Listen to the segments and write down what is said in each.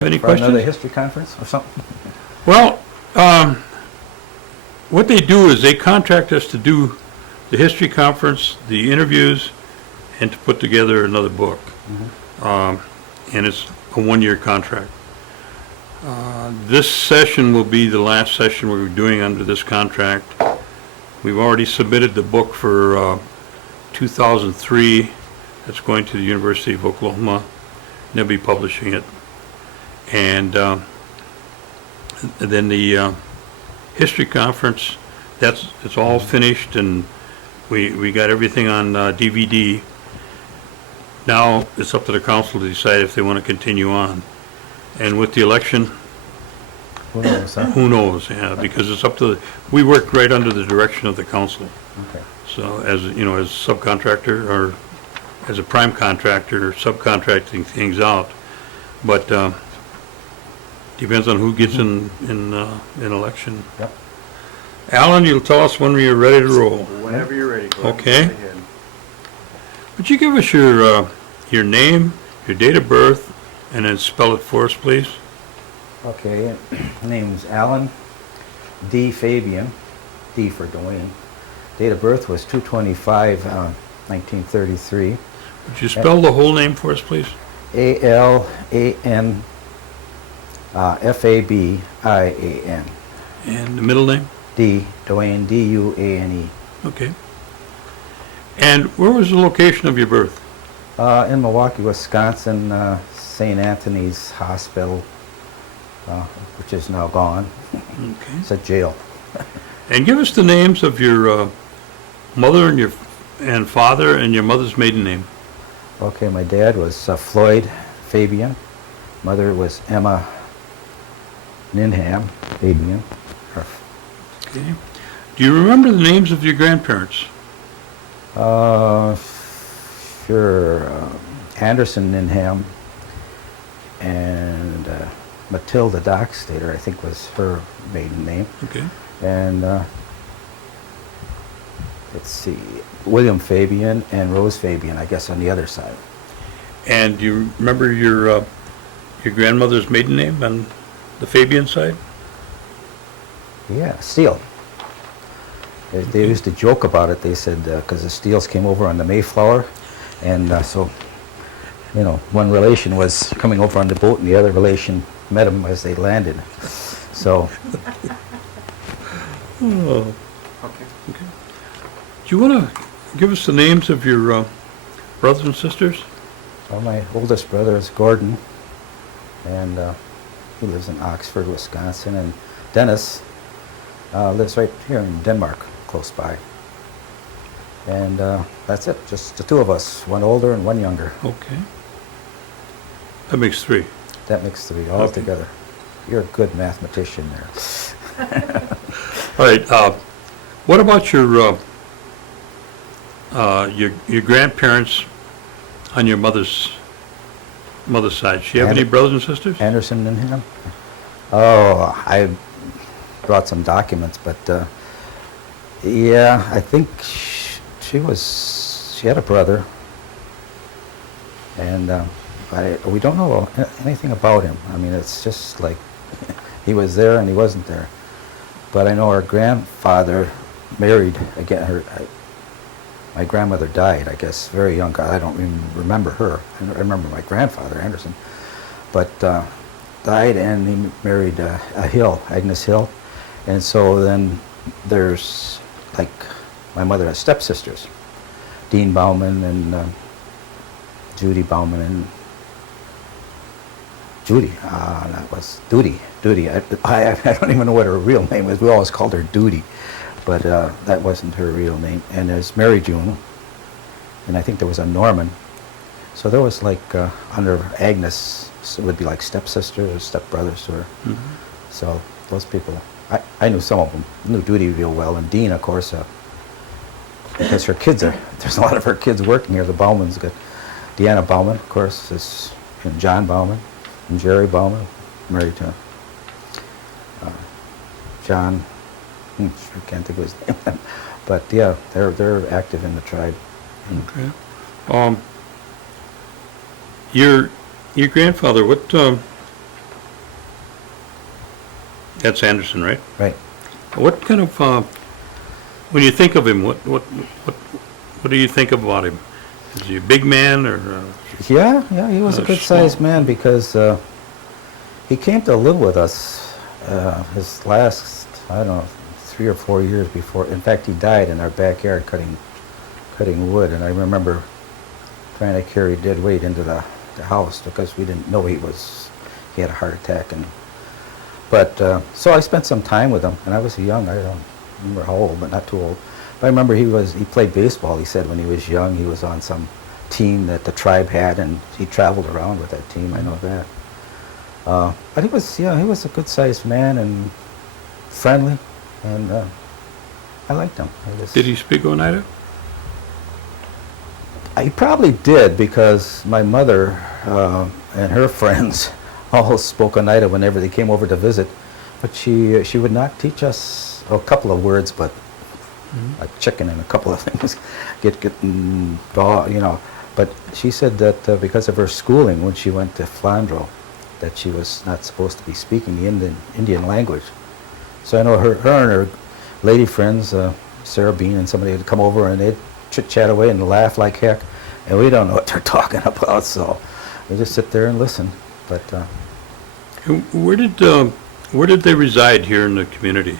Any For questions? another history conference or something? Well, what they do is they contract us to do the history conference, the interviews, and to put together another book. And it's a one-year contract. This session will be the last session we're doing under this contract. We've already submitted the book for 2003. That's going to the University of Oklahoma. They'll be publishing it. And then the history conference, it's all finished, and we got everything on DVD. Now it's up to the council to decide if they want to continue on. And with the election, Who knows, huh? who knows? Yeah, because it's up to we work right under the direction of the council. Okay. So as you know, as subcontractor or as a prime contractor, subcontracting things out, but depends on who gets in election. Yep. Alan, you'll tell us when we are ready to roll. Whenever you're ready. Go Okay. ahead. Would you give us your name, your date of birth, and then spell it for us, please? Okay, name's Alan D Fabian, D for Dwayne. Date of birth was 2/25/1933. Would you spell the whole name for us, please? ALAN FABIAN. And the middle name? D, Dwayne, DUANE. Okay. And where was the location of your birth? In Milwaukee, Wisconsin, St. Anthony's Hospital, which is now gone. Okay. It's a jail. And give us the names of your mother and father and your mother's maiden name. Okay, my dad was Floyd Fabian. Mother was Emma Ninham Fabian. Okay. Do you remember the names of your grandparents? Sure. Anderson Ninham and Matilda Dockstader, I think was her maiden name. Okay. And let's see, William Fabian and Rose Fabian, I guess, on the other side. And do you remember your grandmother's maiden name on the Fabian side? Yeah, Steele. They used to joke about it. They said because the Steeles came over on the Mayflower, and so, you know, one relation was coming over on the boat, and the other relation met them as they landed. So, Oh. Okay. Okay. Do you want to give us the names of your brothers and sisters? well, my oldest brother is Gordon, and he lives in Oxford, Wisconsin, and Dennis lives right here in Denmark, close by. And that's it, just the two of us, one older and one younger. Okay. That makes three. That makes three all Okay. together. You're a good mathematician there. All right. What about your grandparents on your mother's side? Do you have any brothers and sisters? Anderson and him? Oh, I brought some documents, but yeah, I think she had a brother, and we don't know anything about him. I mean, it's just like he was there and he wasn't there. But I know her grandfather married again. My grandmother died, I guess, very young. I don't even remember her. I remember my grandfather, Anderson, but died, and he married a Hill, Agnes Hill. And so then there's, like, my mother has stepsisters, Dean Bauman and Judy Bauman and Judy. That was Duty. I don't even know what her real name was. We always called her Duty, but that wasn't her real name. And there's Mary June, and I think there was a Norman. So there was like under Agnes, so it would be like stepsisters or stepbrothers to her. Mm-hmm. So those people, I knew some of them. I knew Duty real well, and Dean, of course, because her kids there's a lot of her kids working here. The Baumans got Deanna Bauman, of course, and John Bauman, and Jerry Bauman, married to John. I can't think of his name, but yeah, they're active in the tribe. Okay. Your grandfather, what That's Anderson, right? Right. What kind of, when you think of him, what do you think about him? Is he a big man or? Yeah, he was a good-sized small. man because he came to live with us his last, I don't know, 3 or 4 years before. In fact, he died in our backyard cutting wood, and I remember trying to carry dead weight into the house because we didn't know he had a heart attack. But so I spent some time with him, and I was young. I don't remember how old, but not too old. But I remember he played baseball. He said when he was young, he was on some team that the tribe had, and he traveled around with that team. I know that. But he was a good-sized man and friendly, and I liked him. Did he speak Oneida? He probably did because my mother and her friends all spoke Oneida whenever they came over to visit, but she would not teach us a couple of words, but like chicken and a couple of things, dog, But she said that because of her schooling when she went to Flandreau, that she was not supposed to be speaking the Indian language. So I know her and her lady friends, Sarah Bean and somebody would come over and they'd chit-chat away and laugh like heck, and we don't know what they're talking about, so we just sit there and listen. But Where did they reside here in the community?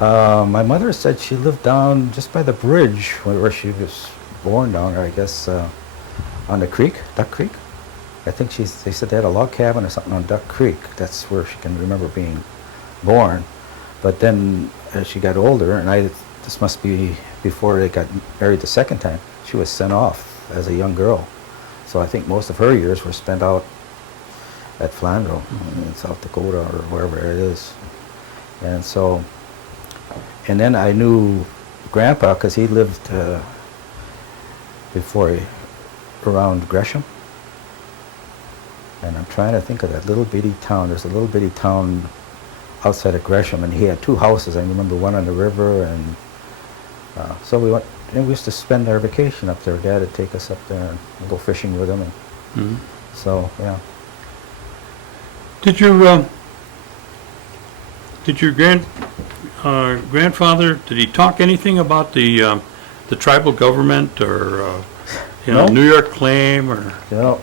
my mother said she lived down just by the bridge where she was born down there, I guess, on the creek, Duck Creek. I think they said they had a log cabin or something on Duck Creek. That's where she can remember being born. But then as she got older, and this must be before they got married the second time, she was sent off as a young girl. So I think most of her years were spent out at Flandreau in South Dakota or wherever it is. And then I knew Grandpa because he lived around Gresham. And I'm trying to think of that little bitty town. There's a little bitty town outside of Gresham, and he had 2 houses. I remember one on the river, and so we went. And we used to spend our vacation up there. Dad would take us up there and go fishing with him. And so, yeah. Did your grandfather, did he talk anything about the tribal government or No. New York claim or?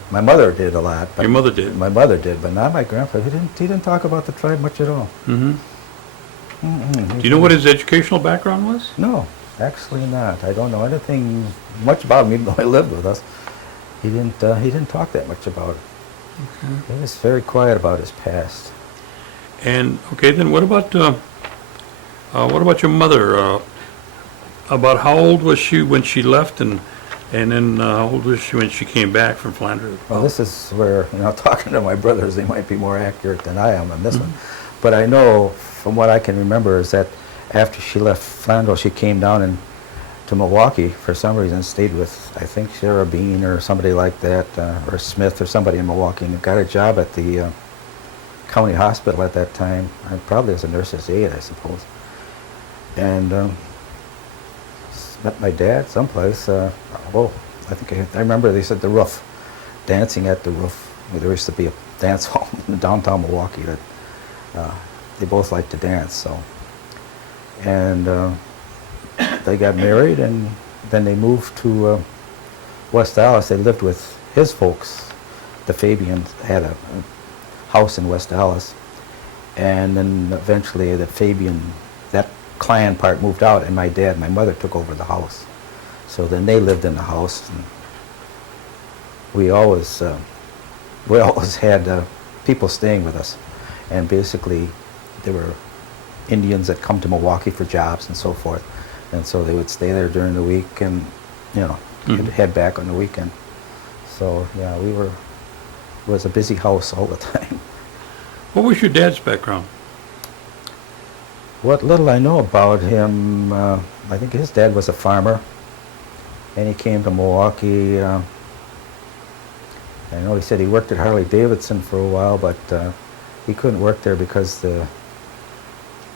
My mother did a lot. But Your mother did? My mother did, but not my grandfather. He didn't talk about the tribe much at all. Mm-hmm. Do you know what his educational background was? No, actually not. I don't know anything much about him, even though he lived with us. He didn't talk that much about it. Okay. He was very quiet about his past. And okay, then what about your mother? About how old was she when she left, and then how old was she when she came back from Flanders? Well, this is where, talking to my brothers, they might be more accurate than I am on this one. But I know, from what I can remember, is that after she left Flanders, she came down to Milwaukee for some reason, stayed with, I think, Sarah Bean or somebody like that, or Smith or somebody in Milwaukee, and got a job at the county hospital at that time, probably as a nurse's aide, I suppose. And met my dad someplace. I think I remember they said the roof, dancing at the roof. There used to be a dance hall in downtown Milwaukee that they both liked to dance. So, and they got married, and then they moved to West Dallas. They lived with his folks. The Fabians had a house in West Dallas, and then eventually that clan part moved out, and my dad and my mother took over the house. So then they lived in the house, and we always had people staying with us, and basically there were Indians that come to Milwaukee for jobs and so forth, and so they would stay there during the week and head back on the weekend. So yeah, it was a busy house all the time. What was your dad's background? What little I know about him, I think his dad was a farmer, and he came to Milwaukee. I know he said he worked at Harley Davidson for a while, but he couldn't work there because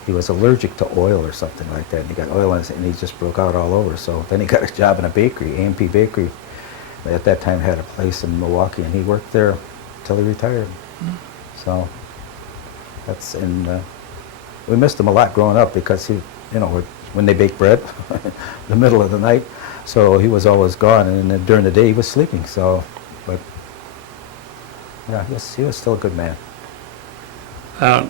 he was allergic to oil or something like that. And he got oil in his, and he just broke out all over. So then he got a job in a bakery, A&P Bakery. They at that time had a place in Milwaukee, and he worked there till he retired. So that's in we missed him a lot growing up because he, you know, when they bake bread, in the middle of the night, so he was always gone, and then during the day he was sleeping. So, but yeah, he was still a good man. Now,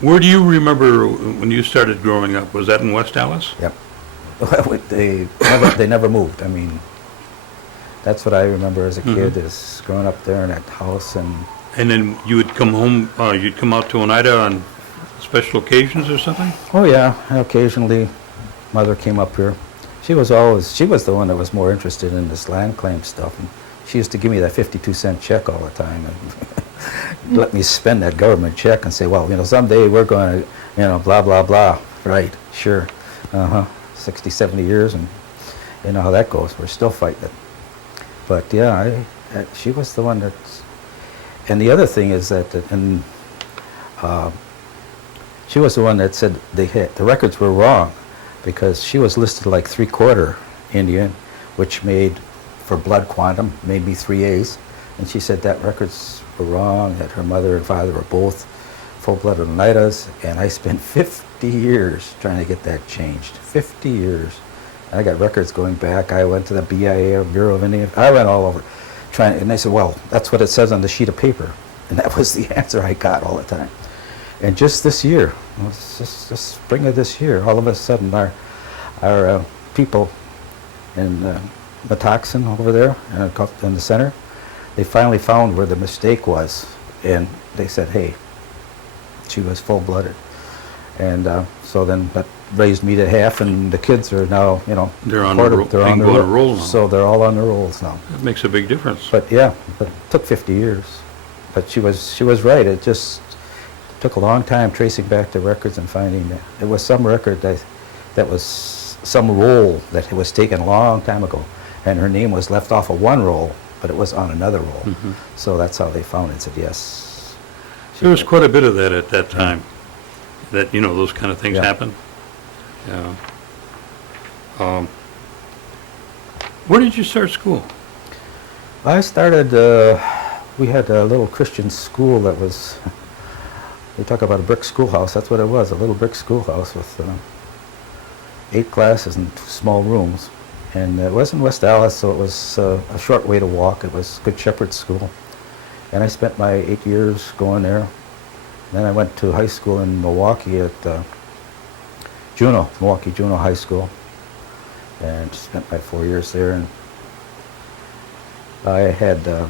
where do you remember when you started growing up? Was that in West Dallas? Yep. they never moved. I mean, that's what I remember as a kid, is growing up there in that house. And then you would come home, you'd come out to Oneida on special occasions or something? Oh yeah, occasionally Mother came up here. She was the one that was more interested in this land claim stuff. And she used to give me that 52-cent check all the time and let me spend that government check and say, well, you know, someday we're going to, you know, blah, blah, blah. Right, sure. 60, 70 years, and you know how that goes. We're still fighting it. But yeah, she was the one that, and the other thing is that, she was the one that said the records were wrong, because she was listed like 3/4 Indian, which made, for blood quantum, made me 3 A's. And she said that records were wrong, that her mother and father were both full-blooded Oneidas, and I spent 50 years trying to get that changed. 50 years. And I got records going back. I went to the BIA, or Bureau of Indian. I went all over trying, and they said, well, that's what it says on the sheet of paper. And that was the answer I got all the time. And just this year, just the spring of this year, all of a sudden our people in Metoxen over there in the center, they finally found where the mistake was, and they said, hey, she was full-blooded. And so then that raised me to half, and the kids are now, you know, they're on the roll now. So they're all on the rolls now. That makes a big difference. But yeah, but it took 50 years. But she was right. It just took a long time tracing back the records and finding that it was some record that was some roll that was taken a long time ago, and her name was left off of one roll, but it was on another roll. So that's how they found it. Said yes. There was quite a bit of that at that time. That, you know, those kind of things happen. Yeah. Where did you start school? I started. We had a little Christian school that was. They talk about a brick schoolhouse. That's what it was, a little brick schoolhouse with 8 classes and 2 small rooms. And it was in West Dallas, so it was a short way to walk. It was Good Shepherd School. And I spent my 8 years going there. Then I went to high school in Milwaukee at Milwaukee Juneau High School. And spent my 4 years there. And I had the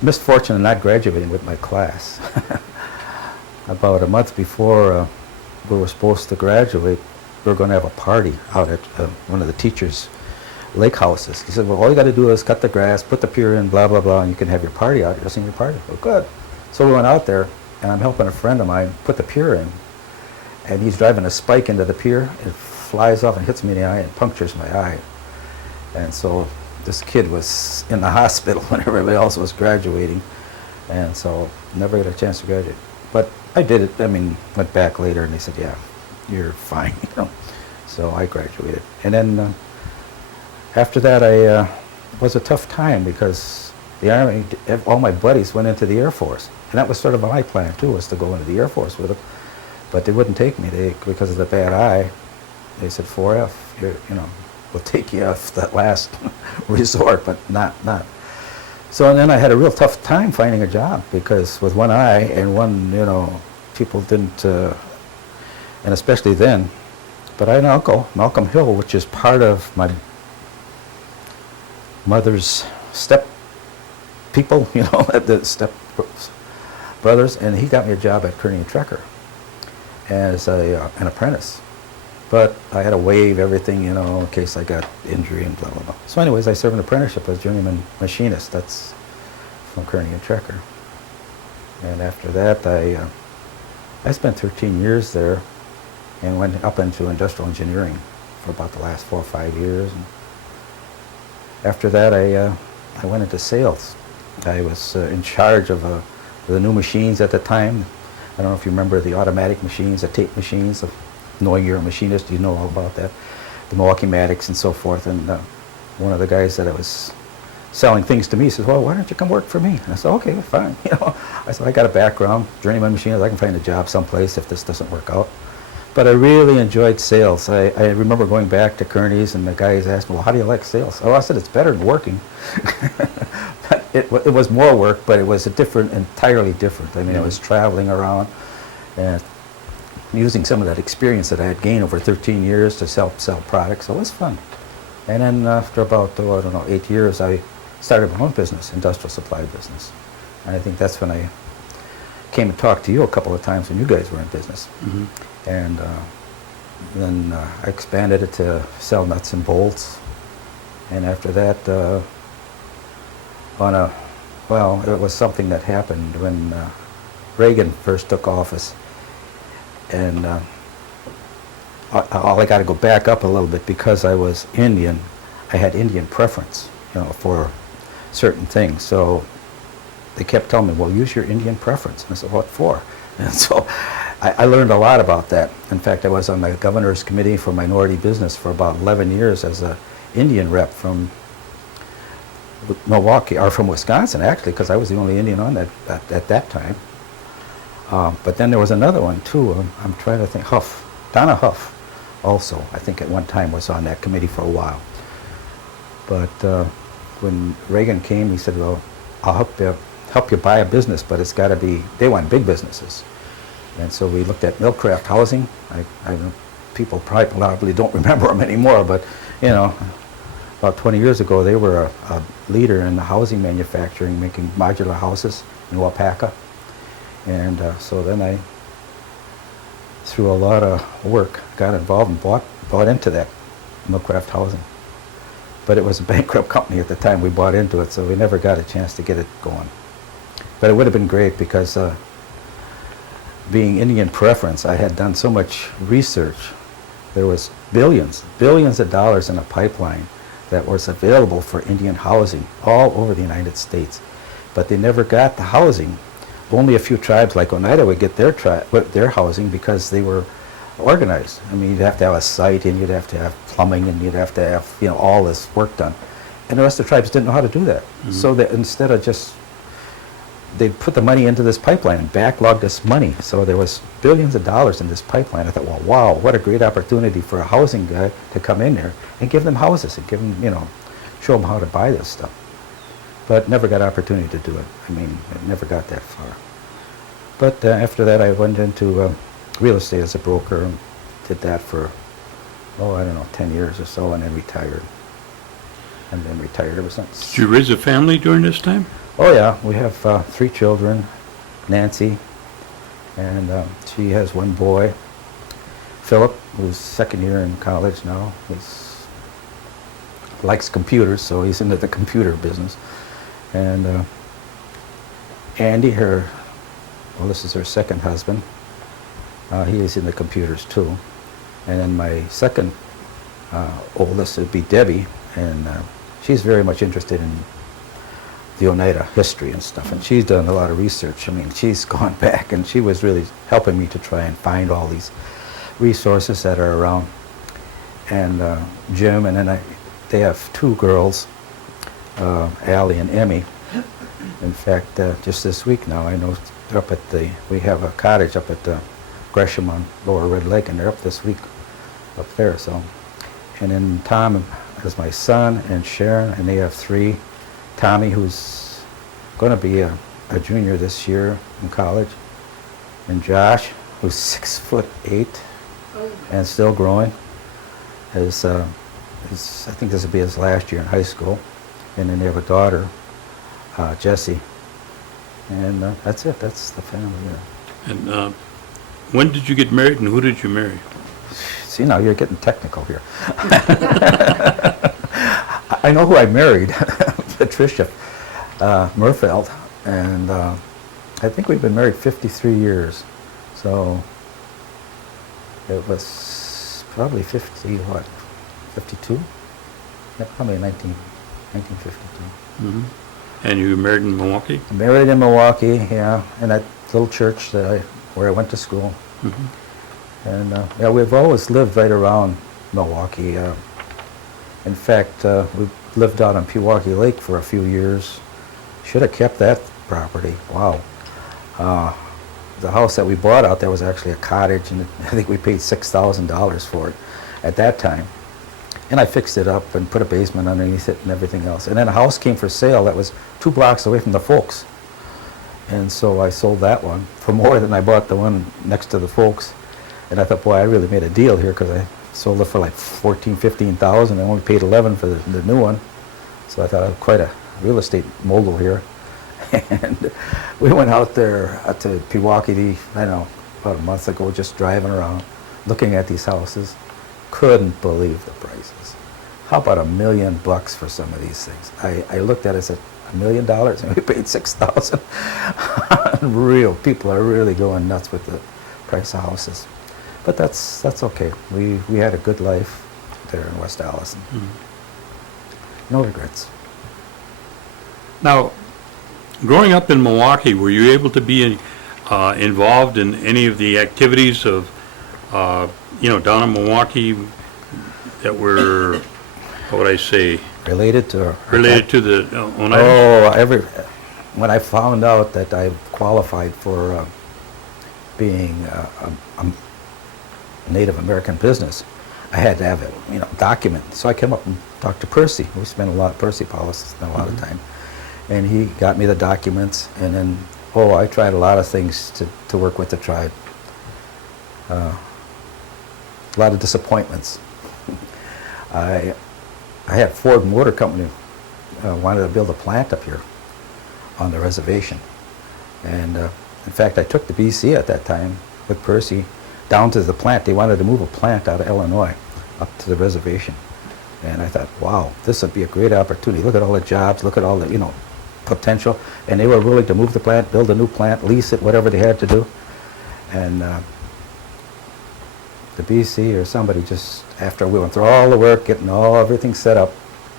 misfortune of not graduating with my class. About a month before we were supposed to graduate, we were going to have a party out at one of the teachers' lake houses. He said, well, all you got to do is cut the grass, put the pier in, blah, blah, blah, and you can have your party out, your senior party. Well, good. So we went out there, and I'm helping a friend of mine put the pier in, and he's driving a spike into the pier. It flies off and hits me in the eye and punctures my eye. And so this kid was in the hospital when everybody else was graduating, and so never got a chance to graduate. But I did it. I mean, went back later, and they said, "Yeah, you're fine," you know. So I graduated, and then after that, it was a tough time because the Army. All my buddies went into the Air Force, and that was sort of my plan too, was to go into the Air Force with them. But they wouldn't take me. Because of the bad eye. They said, 4F, you know, we'll take you off that last resort, but not. So and then I had a real tough time finding a job because with one eye and one, you know, people didn't, and especially then. But I had an uncle, Malcolm Hill, which is part of my mother's step people, you know, the step brothers, and he got me a job at Kearney and Trecker as an apprentice. But I had to waive everything, you know, in case I got injury and blah, blah, blah. So anyways, I served an apprenticeship as journeyman machinist. That's from Kearney and Trecker. And after that, I spent 13 years there and went up into industrial engineering for about the last 4 or 5 years. And after that, I went into sales. I was in charge of the new machines at the time. I don't know if you remember the automatic machines, the tape machines. Knowing you're a machinist, you know all about that. The Milwaukee Matics and so forth. And one of the guys that I was selling things to me. He says, well, why don't you come work for me? And I said, okay, fine. I said, I got a background, journeyman machinist. I can find a job someplace if this doesn't work out. But I really enjoyed sales. I remember going back to Kearney's, and the guys asked me, well, how do you like sales? Oh, I said, it's better than working. But it was more work, but it was entirely different. I mean, I was traveling around and using some of that experience that I had gained over 13 years to sell products. So it was fun. And then after about, 8 years, I started my own business, industrial supply business. And I think that's when I came and talked to you a couple of times when you guys were in business. And then I expanded it to sell nuts and bolts. And after that, it was something that happened when Reagan first took office. And I got to go back up a little bit because I was Indian. I had Indian preference, for certain things. So they kept telling me, well, use your Indian preference. And I said, what for? And so I learned a lot about that. In fact, I was on the governor's committee for minority business for about 11 years as an Indian rep from Milwaukee, or from Wisconsin, actually, because I was the only Indian on that at that time. But then there was another one, too. I'm trying to think. Donna Huff, also, I think at one time was on that committee for a while. But when Reagan came, he said, well, I'll help you buy a business, but it's got to be, they want big businesses. And so we looked at Millcraft Housing. People probably don't remember them anymore, but, about 20 years ago, they were a leader in the housing manufacturing, making modular houses in Wapaka. And so then I, through a lot of work, got involved and bought into that Millcraft Housing. But it was a bankrupt company at the time we bought into it, so we never got a chance to get it going. But it would have been great because being Indian preference, I had done so much research. There was billions of dollars in a pipeline that was available for Indian housing all over the United States. But they never got the housing. Only a few tribes like Oneida would get their housing because they were organized. I mean, you'd have to have a site, and you'd have to have plumbing, and you'd have to have all this work done. And the rest of the tribes didn't know how to do that. So that instead of just, they'd put the money into this pipeline and backlog this money. So there was billions of dollars in this pipeline. I thought, well, wow, what a great opportunity for a housing guy to come in there and give them houses and give them, show them how to buy this stuff. But never got opportunity to do it. I mean, it never got that far. But after that, I went into real estate as a broker and did that for, 10 years or so, and then retired. And then retired ever since. Did you raise a family during this time? Oh, yeah. We have 3 children. Nancy, and she has 1 boy. Philip, who's second year in college now, likes computers, so he's into the computer business. And Andy, this is her second husband. He is into computers too. And then my second oldest would be Debbie, and she's very much interested in the Oneida history and stuff, and she's done a lot of research. I mean, she's gone back, and she was really helping me to try and find all these resources that are around. And Jim, and then they have 2 girls, Allie and Emmy. In fact, just this week now, I know they're up at we have a cottage up at Gresham on Lower Red Lake, and they're up this week up there. So, and then Tom is my son, and Sharon, and they have 3. Tommy, who's going to be a junior this year in college, and Josh, who's 6'8" and still growing. I think this will be his last year in high school. And then they have a daughter, Jessie. And that's it. That's the family there. And when did you get married, and who did you marry? See, now you're getting technical here. I know who I married, Patricia Murfeld, and I think we've been married 53 years. So it was probably 52? Yeah, probably 1952. Mm-hmm. And you were married in Milwaukee? Married in Milwaukee, yeah, in that little church where I went to school. Mm-hmm. And we've always lived right around Milwaukee. In fact, lived out on Pewaukee Lake for a few years. Should have kept that property. Wow. The house that we bought out there was actually a cottage, and I think we paid $6,000 for it at that time. And I fixed it up and put a basement underneath it and everything else. And then a house came for sale that was 2 blocks away from the folks. And so I sold that one for more than I bought the one next to the folks. And I thought, boy, I really made a deal here, because I sold it for like $14,000, $15,000. I only paid $11,000 for the new one. So I thought I was quite a real estate mogul here. And we went out there to Pewaukee, I don't know, about a month ago, just driving around, looking at these houses. Couldn't believe the prices. How about $1 million for some of these things? I looked at it and said, $1 million, and we paid $6,000. Real people are really going nuts with the price of houses. But that's okay. We had a good life there in West Allison. No regrets. Now, growing up in Milwaukee, were you able to be involved in any of the activities of, down in Milwaukee that were, what would I say? Related to the Oneida? When I found out that I qualified for being a Native American business, I had to have it, document. So I came up and talked to Percy. We spent a lot of time. And he got me the documents, and then, I tried a lot of things to work with the tribe. A lot of disappointments. I had Ford Motor Company wanted to build a plant up here on the reservation. And in fact, I took the BC at that time with Percy down to the plant. They wanted to move a plant out of Illinois up to the reservation. And I thought, wow, this would be a great opportunity. Look at all the jobs, look at all the, potential. And they were willing to move the plant, build a new plant, lease it, whatever they had to do. And the BC or somebody, just after we went through all the work, getting everything set up,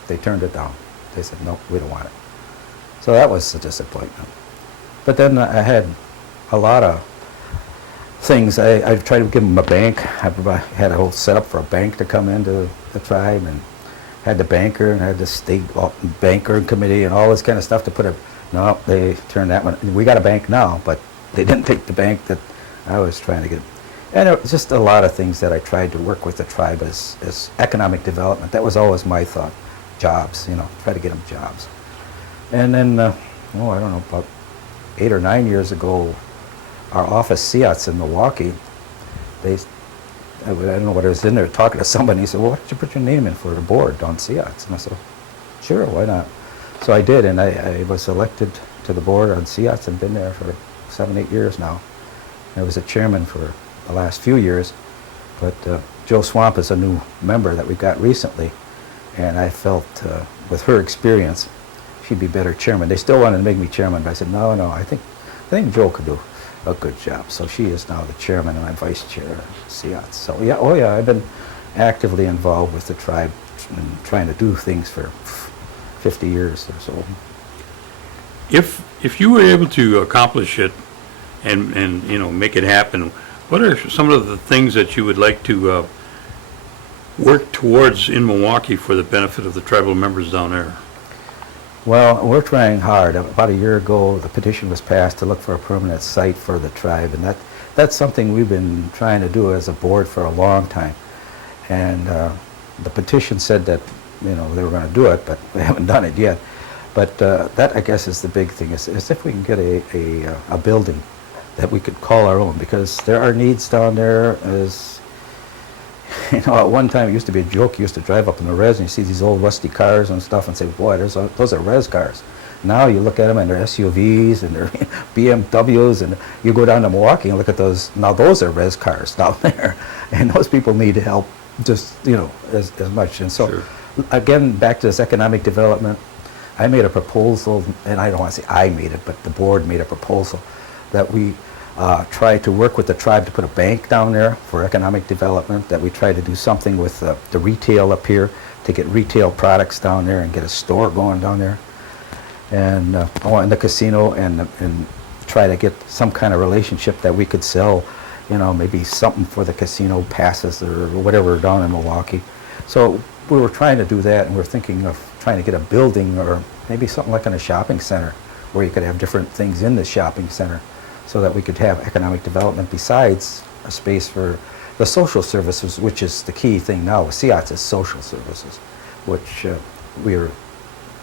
they turned it down. They said, no, we don't want it. So that was a disappointment. But then I had a lot of things. I tried to give them a bank. I had a whole setup for a bank to come into the tribe, and had the banker, and had the state banker committee and all this kind of stuff to put no, they turned that one. We got a bank now, but they didn't take the bank that I was trying to get. And it was just a lot of things that I tried to work with the tribe as economic development. That was always my thought. Jobs, try to get them jobs. And then, I don't know, about 8 or 9 years ago, our office, SEATs in Milwaukee, I don't know what I was in there talking to somebody. He said, well, why don't you put your name in for the board on SEATs? And I said, sure, why not? So I did, and I was elected to the board on SEATs and been there for 7, 8 years now. I was a chairman for the last few years, but Joe Swamp is a new member that we got recently, and I felt with her experience, she'd be better chairman. They still wanted to make me chairman, but I said, no, I think Joe could do a good job. So she is now the chairman, and I'm vice chair of SEATs. So I've been actively involved with the tribe and trying to do things for 50 years or so. If you were able to accomplish it and make it happen, what are some of the things that you would like to work towards in Milwaukee for the benefit of the tribal members down there? Well, we're trying hard. About a year ago, the petition was passed to look for a permanent site for the tribe, and that's something we've been trying to do as a board for a long time. And the petition said that they were going to do it, but we haven't done it yet. But that, I guess, is the big thing, is if we can get a building that we could call our own, because there are needs down there. As at one time it used to be a joke. You used to drive up in the res and you see these old rusty cars and stuff and say, boy, those are res cars. Now you look at them and they're SUVs and they're BMWs, and you go down to Milwaukee and look at those. Now those are res cars down there, and those people need help just as much. And so, again, back to this economic development, I made a proposal, and I don't want to say I made it, but the board made a proposal that we try to work with the tribe to put a bank down there for economic development, that we try to do something with the retail up here to get retail products down there and get a store going down there, and in the casino, and try to get some kind of relationship that we could sell, maybe something for the casino passes or whatever down in Milwaukee. So we were trying to do that, and we're thinking of trying to get a building or maybe something like in a shopping center where you could have different things in the shopping center so that we could have economic development besides a space for the social services, which is the key thing now with CIATS is social services, which we're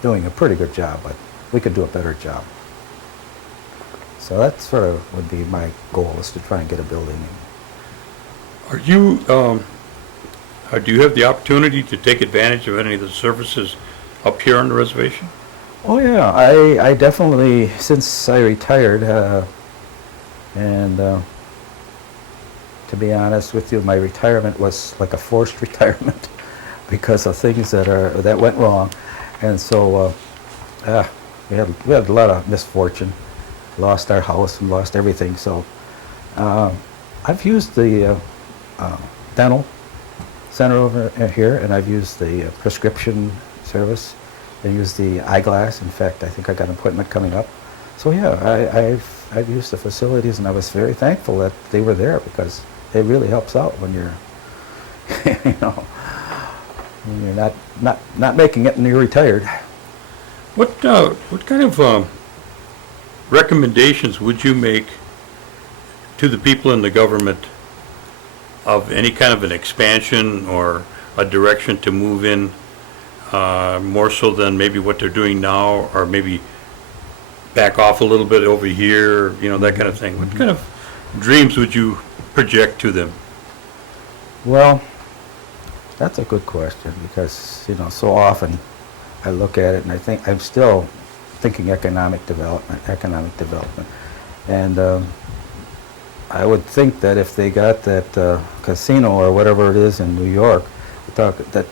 doing a pretty good job, but we could do a better job. So that sort of would be my goal, is to try and get a building. Are you, do you have the opportunity to take advantage of any of the services up here on the reservation? Oh yeah, I definitely, since I retired, and to be honest with you, my retirement was like a forced retirement because of things that went wrong, and so we had a lot of misfortune, lost our house and lost everything. So I've used the dental center over here, and I've used the prescription service. I used the eyeglass. In fact, I think I got an appointment coming up. So yeah, I've used the facilities, and I was very thankful that they were there because it really helps out when you're, you know, when you're not making it and you're retired. What kind of recommendations would you make to the people in the government of any kind of an expansion or a direction to move in more so than maybe what they're doing now, or maybe back off a little bit over here, you know, that kind of thing? What kind of dreams would you project to them? Well, that's a good question because, you know, so often I look at it and I think I'm still thinking economic development. And I would think that if they got that casino or whatever it is in New York, that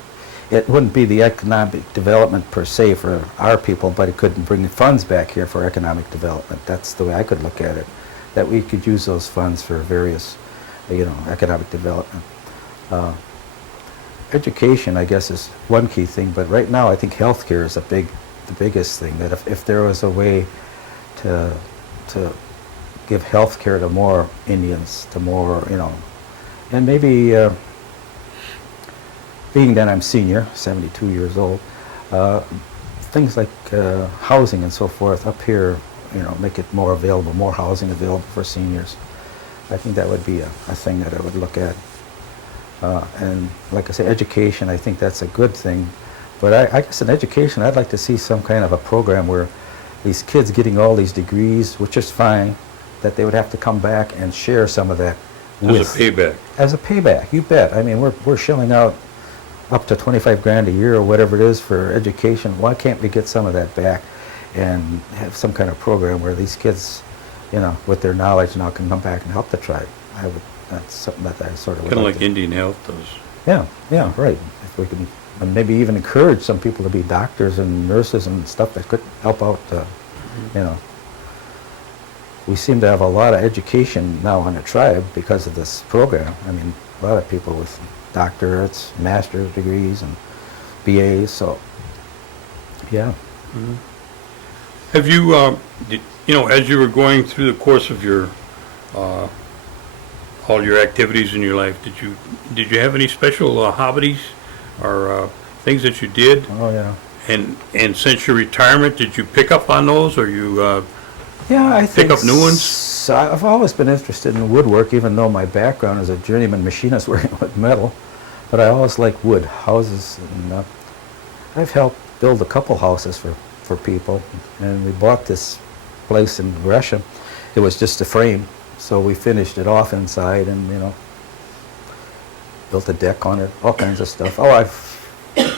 it wouldn't be the economic development per se for our people, but it could bring funds back here for economic development. That's the way I could look at it, that we could use those funds for various, you know, economic development. Education, I guess, is one key thing, but right now I think healthcare is the biggest thing. That if there was a way to give healthcare to more Indians, to more, you know, and maybe being that I'm senior, 72 years old, things like housing and so forth up here, you know, make it more available, more housing available for seniors. I think that would be a thing that I would look at. And like I say, education, I think that's a good thing. But I guess in education, I'd like to see some kind of a program where these kids getting all these degrees, which is fine, that they would have to come back and share some of that As a payback. As a payback, you bet. I mean, we're shelling out up to 25 grand a year or whatever it is for education. Why can't we get some of that back and have some kind of program where these kids, you know, with their knowledge now can come back and help the tribe? That's something that I sort of would Kind of like like to. Indian Health does. Yeah, right. If we can maybe even encourage some people to be doctors and nurses and stuff that could help out, you know. We seem to have a lot of education now on the tribe because of this program. I mean, a lot of people with doctorates, master's degrees, and BAs, so, yeah. Have you, you know, as you were going through the course of your, all your activities in your life, did you have any special hobbies or things that you did? Oh, yeah. And since your retirement, did you pick up on those, or you Yeah, I think pick up new ones? I've always been interested in woodwork, even though my background is a journeyman machinist working with metal. But I always liked wood, houses, and I've helped build a couple houses for people. And we bought this place in Gresham. It was just a frame, so we finished it off inside and, you know, built a deck on it, all kinds of stuff. Oh, I've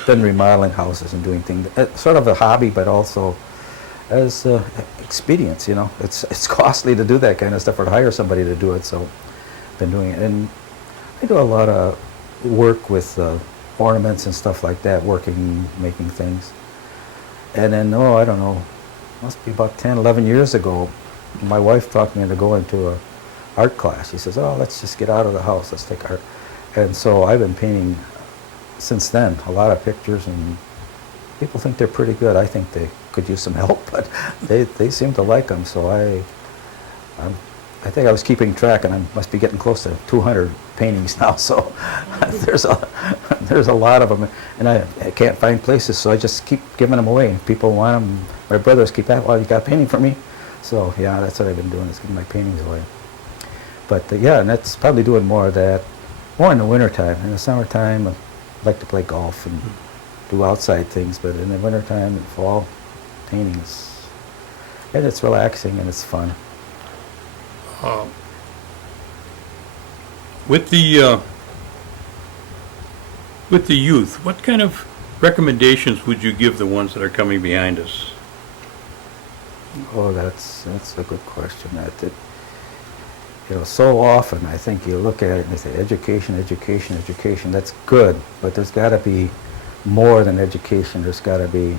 been remodeling houses and doing things. It's sort of a hobby, but also as expedience, you know. It's costly to do that kind of stuff or to hire somebody to do it, so I've been doing it. And I do a lot of work with ornaments and stuff like that, making things. And then, oh, I don't know, must be about 10, 11 years ago, my wife talked me into going to a art class. She says, oh, let's just get out of the house, let's take art. And so I've been painting since then, a lot of pictures, and people think they're pretty good. I think they could use some help, but they seem to like them. So I think I was keeping track, and I must be getting close to 200 paintings now. So there's there's a lot of them, and I can't find places, so I just keep giving them away. People want them. My brothers keep asking, well, you got a painting for me? So yeah, that's what I've been doing, is giving my paintings away. But yeah, and that's probably doing more of that, more in the wintertime. In the summertime, I like to play golf and do outside things, but in the wintertime and fall, painting is, and it's relaxing and it's fun. With the youth, what kind of recommendations would you give the ones that are coming behind us? Oh, that's a good question. So often I think you look at it and you say education, education, education. That's good, but there's got to be more than education. There's got to be,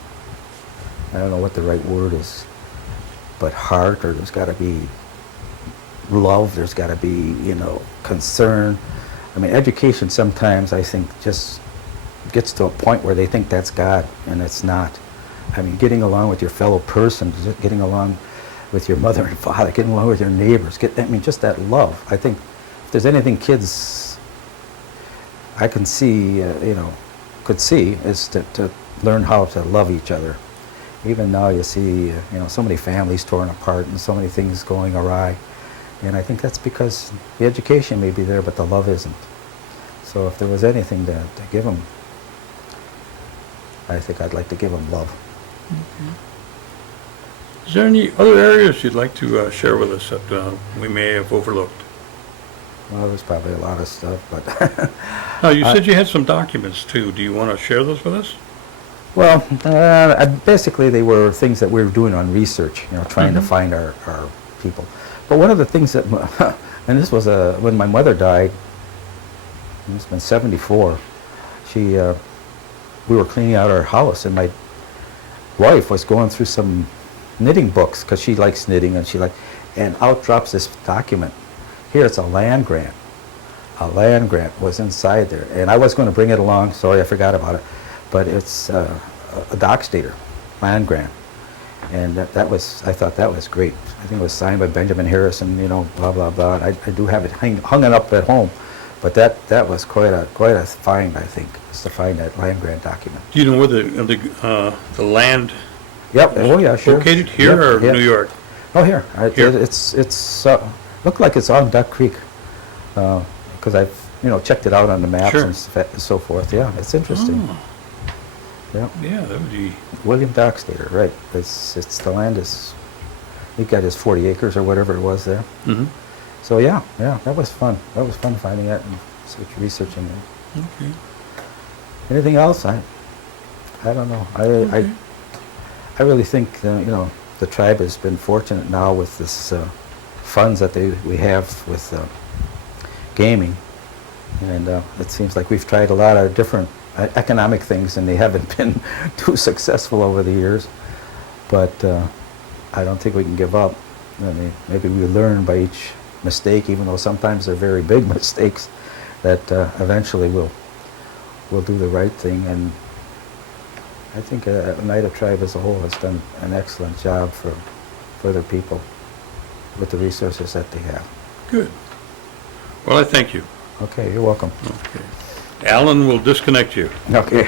I don't know what the right word is, but heart, or there's got to be love. There's got to be, concern. I mean, education sometimes I think just gets to a point where they think that's God, and it's not. I mean, getting along with your fellow person, getting along with your mother and father, getting along with your neighbors, just that love. I think if there's anything kids I can see, could see, is to learn how to love each other. Even now you see, so many families torn apart and so many things going awry. And I think that's because the education may be there, but the love isn't. So if there was anything to give them, I think I'd like to give them love. Okay. Is there any other areas you'd like to share with us that we may have overlooked? Well, there's probably a lot of stuff, but... Now, you said you had some documents, too. Do you want to share those with us? Well, basically they were things that we were doing on research, trying to find our people. But one of the things that, and this was when my mother died, it's been 74, we were cleaning out our house, and my wife was going through some knitting books, because she likes knitting, and out drops this document. Here, it's a land grant. A land grant was inside there, and I was going to bring it along, sorry I forgot about it, but it's a dock stater, land grant. And I thought that was great. I think it was signed by Benjamin Harrison, blah, blah, blah. I do have it hung it up at home. But that was quite a find, I think, is to find that land grant document. Do you know where the land Yep. Oh, yeah, sure. located here or New York? Oh, here. Here. It's looked like it's on Duck Creek, because I've checked it out on the maps Sure. and so forth. Yeah, it's interesting. Oh. Yeah. Yeah, that would be... William Dockstader, right. It's the land is, he got his 40 acres or whatever it was there. Mm-hmm. So yeah, that was fun. That was fun finding that and researching it. Okay. Anything else? I don't know. I really think the tribe has been fortunate now with this funds that we have with gaming, and it seems like we've tried a lot of different economic things, and they haven't been too successful over the years. But I don't think we can give up. I mean, maybe we learn by each mistake, even though sometimes they're very big mistakes, that eventually we'll do the right thing. And I think Oneida Tribe as a whole has done an excellent job for their people with the resources that they have. Good. Well, I thank you. Okay, you're welcome. Okay. Alan will disconnect you. Okay.